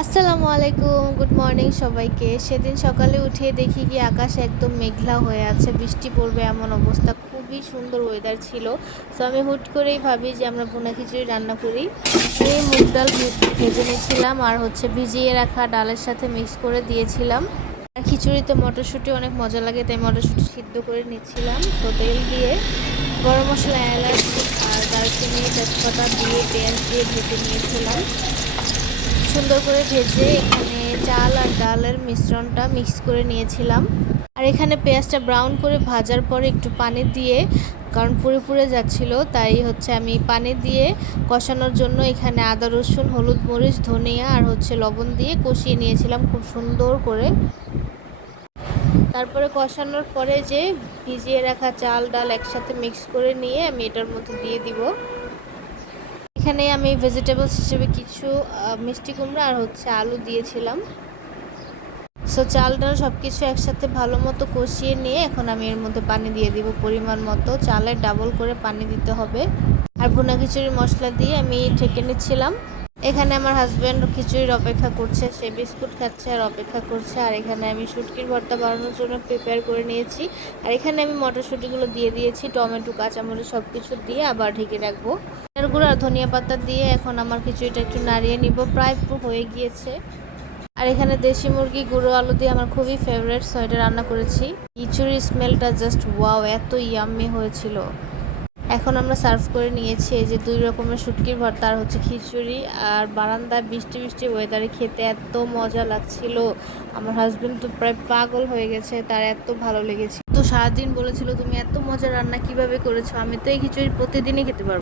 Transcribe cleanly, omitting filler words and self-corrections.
আসসালামু আলাইকুম, good morning সবাইকে। সেদিন সকালে উঠে দেখি কি আকাশ একদম মেঘলা হয়ে আছে, বৃষ্টি পড়বে এমন অবস্থা। খুবই সুন্দর ওয়েদার ছিল। সো আমি হুট করেই ভাবি যে আমরা ভুনা খিচুড়ি রান্না করি। এই মুগ ডাল ভেজে নিয়েছিলাম আর ভিজিয়ে রাখা ডালের সাথে মিক্স করে দিয়েছিলাম। আর খিচুড়িতে মটরশুঁটি অনেক মজা লাগে, তাই মটরশুঁটি সিদ্ধ করে নিচ্ছিলাম। তো তেল দিয়ে গরম মশলা, এলাচ আর দারচিনি, তেজপাতা দিয়ে পেঁয়াজ দিয়ে ভেজে নিয়েছিলাম। সুন্দর করে ভেজে এখানে চাল আর ডালের মিশ্রণটা মিক্স করে নিয়েছিলাম। আর এখানে পেঁয়াজটা ব্রাউন করে ভাজার পরে একটু পানি দিয়ে, কারণ পুড়ে পুড়ে যাচ্ছিল, তাই আমি পানি দিয়ে কষানোর জন্য এখানে আদা রসুন, হলুদ মরিচ, ধনিয়া আর লবণ দিয়ে কষিয়ে নিয়েছিলাম খুব সুন্দর করে। তারপরে কষানোর পরে যে ভিজিয়ে রাখা চাল ডাল একসাথে মিক্স করে নিয়ে আমি এটার মধ্যে দিয়ে দিব। এখানে আমি ভেজিটেবলস হিসেবে কিছু মিষ্টি কুমড়া আর আলু দিয়েছিলাম। সো চাল ডাল সব কিছু একসাথে ভালো মতো কষিয়ে নিয়ে এখন আমি এর মধ্যে পানি দিয়ে দিব পরিমাণ মতো। চালের ডাবল করে পানি দিতে হবে। আর ভুনা খিচুড়ির মশলা দিয়ে আমি ঢেকে নিচ্ছিলাম। এখানে আমার হাজব্যান্ড খিচুড়ির অপেক্ষা করছে, সে বিস্কুট খাচ্ছে আর অপেক্ষা করছে। আর এখানে আমি শুটকির ভর্তা বানানোর জন্য প্রিপেয়ার করে নিয়েছি। আর এখানে আমি মটরশুঁটিগুলো দিয়ে দিয়েছি, টমেটো, কাঁচামরিচ সব কিছু দিয়ে আবার ঢেকে রাখবো। গুঁড়ো আর ধনিয়া পাতা দিয়ে এখন আমার খিচুড়িটা একটু নাড়িয়ে নিব। প্রায় হয়ে গিয়েছে। আর এখানে দেশি মুরগি গুঁড়ো আলু দিয়ে আমার খুবই ফেভারিট, সো এটা রান্না করেছি। খিচুড়ির স্মেলটা জাস্ট ওয়াও, এত ইয়াম্মি হয়েছিল। এখন আমরা সার্ভ করে নিয়েছি এই যে 2 রকমের শুটকির ভর্তা আর খিচুড়ি। আর বারান্দায় বৃষ্টি বৃষ্টি ওয়েদারে খেতে এত মজা লাগছিল। আমার হাজবেন্ড তো প্রায় পাগল হয়ে গেছে, তার এত ভালো লেগেছে। তো সারাদিন বলেছিল তুমি এত মজা রান্না কিভাবে করেছো, আমি তো এই খিচুড়ি প্রতিদিনই খেতে পারবো।